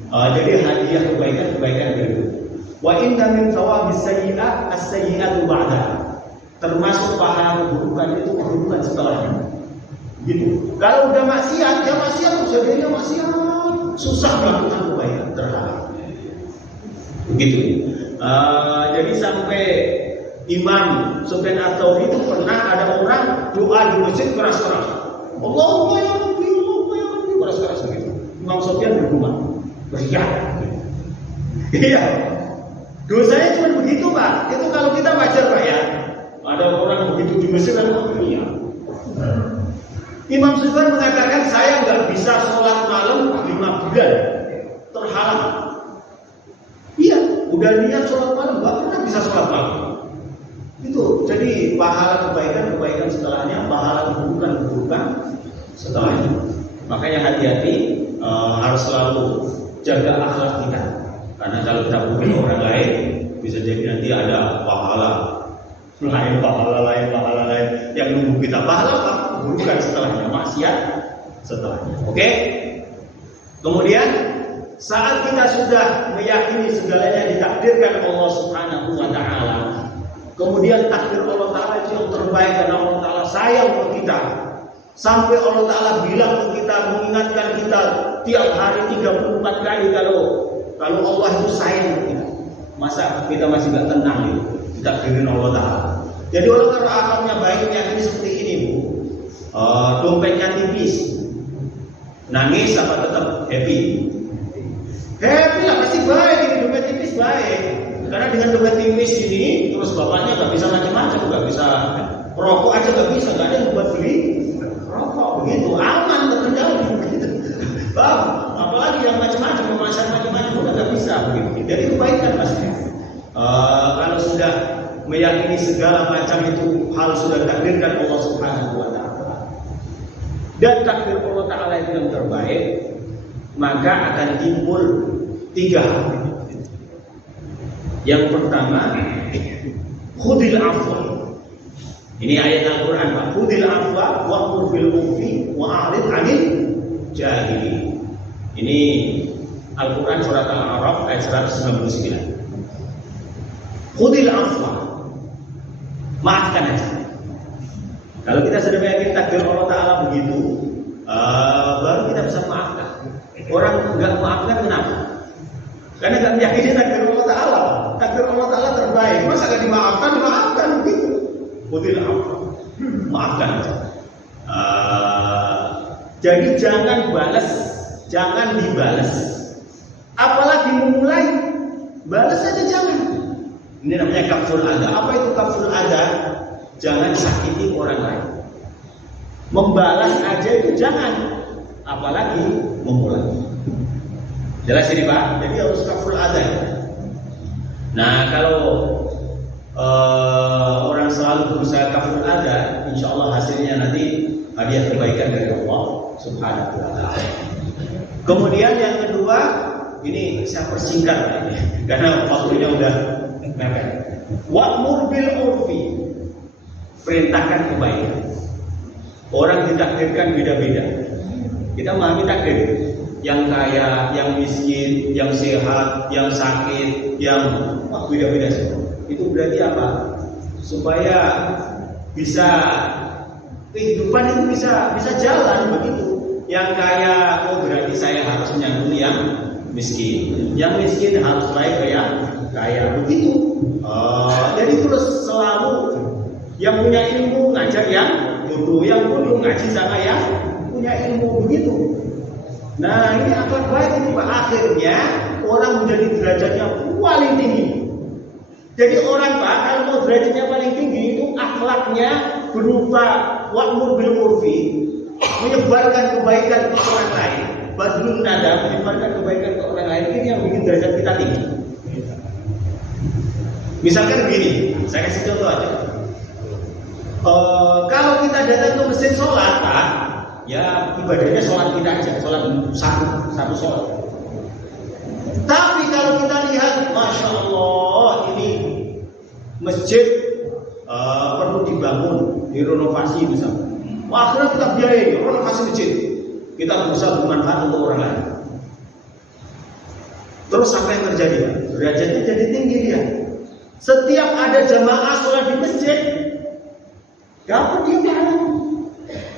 Jadi hadiah kebaikan berikutnya. Wa inna min thawabis sayyi'ah as-sayyi'atu ba'da. Termasuk pahala keburukan itu keburukan setelahnya. Gitu. Kalau udah maksiat, ya maksiat jadinya maksiat, susah melakukan kebaikan terhalang. Begitu. Jadi sampai Imam Sufyan Ats-Tsauri itu pernah ada orang doa di masjid keras-keras. Allahumma ya Rabbi, Allahumma ya Rabbi, keras-keras gitu. Imam Sufyan bergumam, beriak. Iya. Dosanya cuma begitu Pak. Itu kalau kita wajar Pak ya. Ada orang begitu di masjid kan iya. Imam Sufyan mengatakan saya nggak bisa sholat malam 5 bulan terhalang. Iya, udah niat sholat malam nggak pernah bisa sholat malam. Itu jadi pahala kebaikan setelahnya, pahala keburukan setelahnya. Makanya hati-hati, harus selalu jaga akhlak kita. Karena kalau kita punya orang lain, bisa jadi nanti ada pahala lain yang nunggu kita. Pahala apa? Keburukan setelahnya, maksiat setelahnya. Oke? Kemudian saat kita sudah meyakini segalanya ditakdirkan Allah Subhanahu wa Ta'ala, kemudian takdir Allah Ta'ala itu yang terbaik karena Allah Ta'ala sayang ke kita. Sampai Allah Ta'ala bilang ke kita, mengingatkan kita tiap hari 34 kali kalau Allah itu sayang ke kita. Masa kita masih gak tenang gitu, ditakdirin Allah Ta'ala. Jadi orang kalau akalnya baik meyakini seperti ini Bu, dompetnya tipis, nangis apa tetap happy? Happy lah, pasti baik, dompet tipis baik. Karena dengan dompet tipis ini, terus bapaknya gak bisa macam-macam, gak bisa rokok aja gak bisa, gak ada yang buat beli rokok, begitu aman terkendali begitu. Bang, apalagi yang macam-macam, memasak macam-macam udah gak bisa begitu. Jadi kebaikan pasti. Kalau sudah meyakini segala macam itu hal sudah takdirkan Allah Subhanahu wa Ta'ala, dan takdir Allah Ta'ala itu yang terbaik, maka akan timbul 3 hal. Yang pertama, khudil afwa. Ini ayat Al-Quran Pak. Khudil afwa wa'mur bil urfi wa'rid 'anil jahili. Ini Al-Quran surat Al-A'raf ayat 199. Khudil afwa, maafkan aja. Kalau kita sudah meyakini takdir Allah Ta'ala begitu, baru kita bisa maafkan. Orang nggak maafkan kenapa? Karena nggak meyakini takdir Allah Ta'ala. Takdir Allah Ta'ala terbaik. Masa nggak dimaafkan begitu. Khudil afwa, maafkan aja. Jadi jangan balas, jangan dibalas. Apalagi memulai, balas aja jangan. Ini namanya kaful adha. Apa itu kaful adha? Jangan sakiti orang lain. Membalas aja itu jangan, apalagi memulai. Jelas ini Pak? Jadi harus kaful adha. Nah kalau orang selalu berusaha kaful adha, insya Allah hasilnya nanti hadiah kebaikan dari Allah Subhanahu wa Ta'ala. Kemudian yang kedua, ini saya persingkat karena waktunya udah mepet. Wa'mur bil urfi, perintahkan kebaikan. Orang ditakdirkan beda-beda. Kita memahami takdir, yang kaya, yang miskin, yang sehat, yang sakit, yang beda-beda semua. Itu berarti apa? Supaya bisa kehidupan itu bisa jalan begitu. Yang kaya, oh berarti saya harus menyambut yang miskin. Yang miskin harus baik kaya begitu. Jadi terus selalu yang punya ilmu ngajar yang bodoh, yang bodoh ngaji sama yang punya ilmu begitu. Nah ini akhlak baik ini Pak. Akhirnya orang menjadi derajatnya paling tinggi. Jadi orang Pak kalau mau derajatnya paling tinggi itu akhlaknya berupa wa'mur bil urfi, menyebarkan kebaikan ke orang lain. Badlun nada, menyebarkan kebaikan ke orang lain, ini yang bikin derajat kita tinggi. Misalkan begini, saya kasih contoh aja. kita datang ke masjid sholat, Pak, ya ibadahnya sholat kita aja, sholat satu sholat. Tapi kalau kita lihat, masya Allah, ini masjid perlu dibangun, direnovasi misalnya. Akhirnya kita biayai renovasi masjid, kita berusaha bermanfaat untuk orang lain. Terus apa yang terjadi? Derajatnya jadi tinggi dia. Setiap ada jamaah sholat di masjid, dapat dia pahala.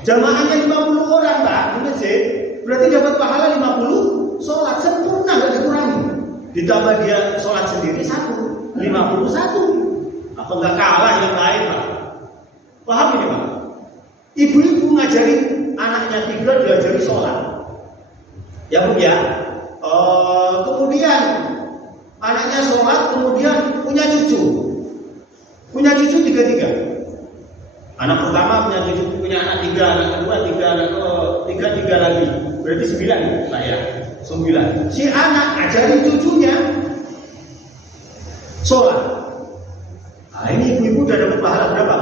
Jamaahnya 50 orang Pak di masjid, berarti dapat pahala 50 sholat sempurna, nggak dikurangi. Ditambah dia sholat sendiri 51. Apa nggak kalah yang lain Pak? Paham ini Pak? Ibu-ibu ngajari anaknya 3 diajari sholat. Ya Bu ya. Kemudian anaknya sholat, kemudian punya cucu 3. Anak pertama punya anak 3, anak kedua 3, anak ketiga 3 lagi, berarti 9 Pak ya, 9. Si anak ajarin cucunya sholat. Nah ini ibu-ibu udah dapat pahala berapa?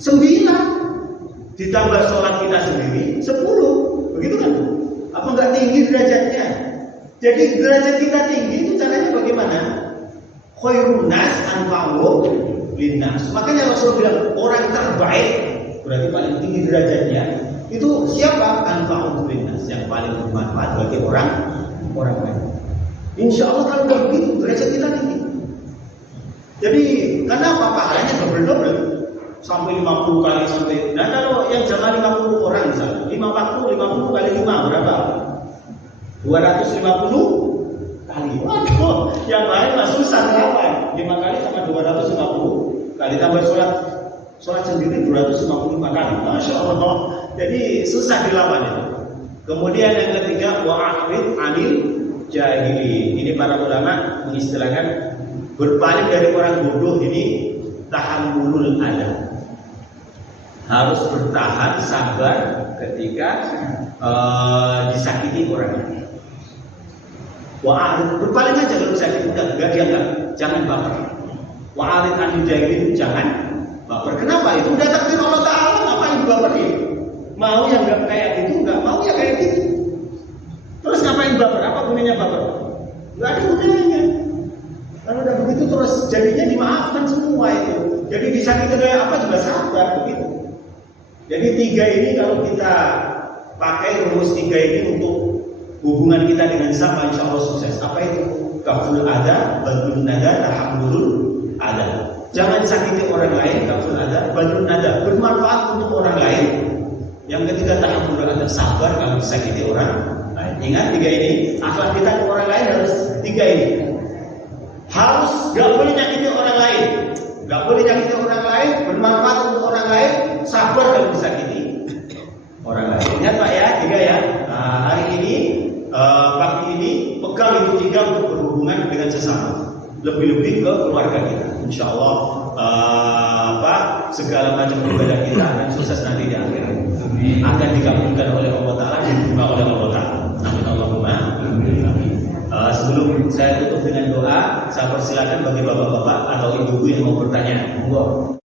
9 ditambah sholat kita sendiri 10, begitu kan? Apa nggak tinggi derajatnya? Jadi derajat kita tinggi itu caranya bagaimana? Khairun nas anfa'uhum linnas. Makanya Rasul bilang orang terbaik berarti paling tinggi derajatnya itu siapa? Anfa'uhum linnas, yang paling bermanfaat bagi orang lain. Insya Allah kalau begitu derajat kita tinggi. Jadi karena apa? Pahalanya double sampai 50 kali sampai. Nah kalau yang jamaah 50 orang misalnya, 50 kali 5 berapa? 250 kali. Waduh, yang lain mah susah berapa? 5 kali sama 250 kali tambah sholat sendiri 255 kali. Masya Allah. Jadi susah dilawan itu. Kemudian yang ketiga, wa'rid 'anil jahili. Ini para ulama mengistilahkan berpaling dari orang bodoh ini tahammulul adab. Harus bertahan sabar ketika disakiti orang lain. Berpaling aja kalau disakiti, enggak dianggap, jangan baper. Wa'arid anil jahilin, jangan baper. Kenapa? Itu udah takdir Allah Ta'ala, ngapain baper ini? Mau yang enggak kayak gitu, enggak mau ya kayak gitu. Terus ngapain baper? Apa gunanya baper? Enggak ada gunanya. Kalau udah begitu terus jadinya dimaafkan semua itu. Jadi disakiti kayak apa juga sabar begitu. Jadi 3 ini kalau kita pakai rumus 3 ini untuk hubungan kita dengan sama, insya Allah sukses. Apa itu? Kaful ada, badrun nada, tahammulul ada. Jangan sakiti orang lain, kaful ada, badrun nada, bermanfaat untuk orang lain. Yang ketiga tahammulul ada, sabar kalau disakiti orang lain. Ingat 3 ini, akhlak kita ke orang lain harus 3 ini. Harus gak boleh nyakiti orang lain, gak boleh nyakiti orang lain, bermanfaat untuk orang lain, sabar kalau disakiti orang lain. Ingat Pak ya, 3 ya. Nah, hari ini pagi ini pegang itu 3 untuk berhubungan dengan sesama, lebih-lebih ke keluarga kita. Insya Allah segala macam ibadah kita akan sukses nanti di akhirat, akan dikabulkan oleh Allah Taala, diterima oleh Allah Taala. Amin Allahumma amin. Sebelum saya tutup dengan doa, saya persilakan bagi bapak-bapak atau ibu-ibu yang mau bertanya. Monggo.